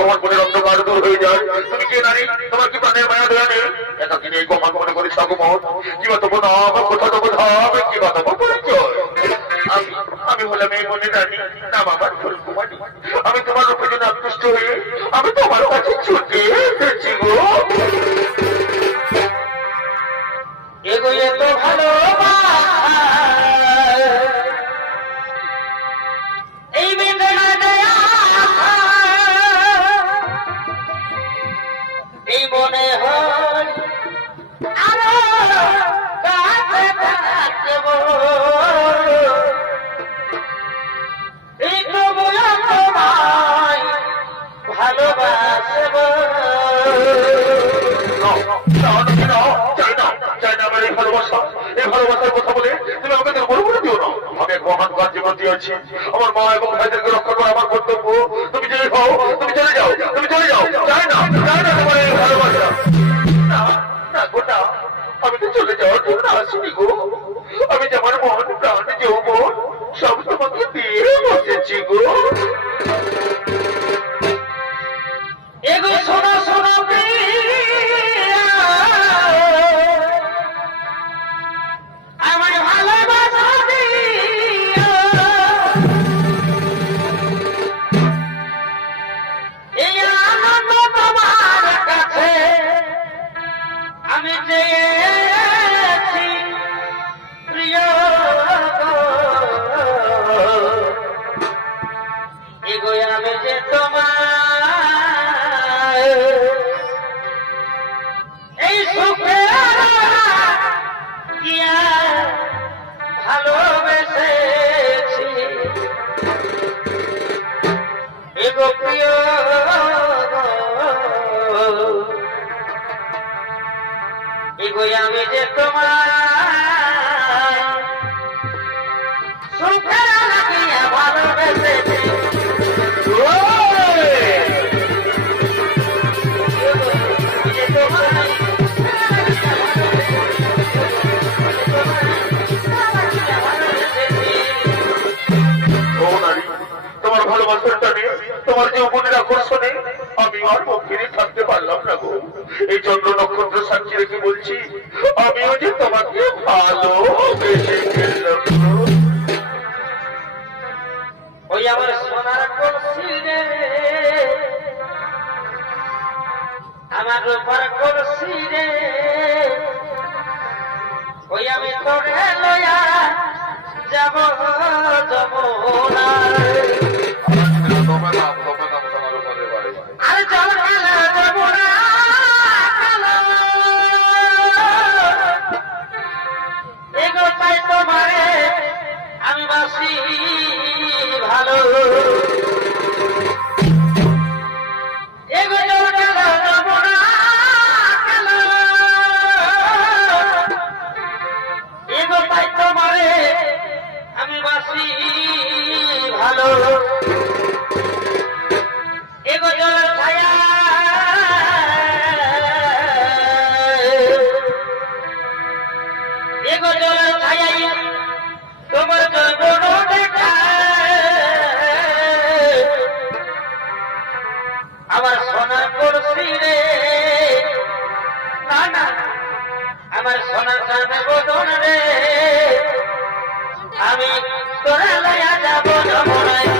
তোমার গোপন মনের অন্ধকার দূর হয়ে যায়। তুমি কে নারী? তোমার কি প্রাণের মায়া দেয়া নেই? এতদিন এই গোপন মনে করি সকমত কিবা তবু নাম কোথা তবু ধাম কিবা তবু পরিচয়। আমি হলাম এই মনে রানী, নাম আমার ফুলকুমারী। আমি তোমার রূপে জন্য আকৃষ্ট হয়ে আমি তোমার কাছে ছুটে এসেছি গো। এগোয়ে তো ভালো এই বেদনা দেয়া এই মনে হয় আরো কাছে থাকব এই তবু তোমায় ভালোবাসব। আমার মা এবং ভাইদেরকে রক্ষা করা আমার কর্তব্য। তুমি চলে যাও, তুমি চলে যাও, তুমি চলে যাও। চাই না, চাই না তোমার এই ভালোবাসা। না না গো না, আমি তো চলে যাওয়ার জন্য আসিনি গো। আমি যে আমার মন প্রাণ যৌবন সব তোমাকে দিয়ে বসেছি গো। এগো শোনো শোনো আমার ভালোবাসা দিও এই আনন্দ তোমার কাছে আমি চেয়েছি প্রিয় এগো আমি যে তোমার এই সুখে গিয়া ভালোবেসেছি এগো প্রিয় এগো আমি যে তোমার সুখে গিয়া ভালোবেসেছি। তোমার ভালোবাসার টানে তোমার যে উপনের আকর্ষণে আমি আর পক্ষে থাকতে পারলাম না গো। এই চন্দ্র নক্ষত্র সাক্ষী রেখে বলছি আমিও যে তোমাকে ভালোবেসে ফেললাম। ওই আমার সোনার কলসি রে আমার রূপার কলসি রে ওই আমি তোরে লয়া যাব যমুনা আরে চল গেলে যমুনা এগো তাই তোমারে আমি বাসি ভালো এগো চল গেলে যমুনা এগো তাই তোমারে আমি বাসি ভালো এগো জল ছায়া এগো জল ছায়া তোমার জল দেখা আমার সোনার কলসি রে না না আমার সোনার চাঁদে বদন রে আমি তোরা লয়া যাব যমুনায়।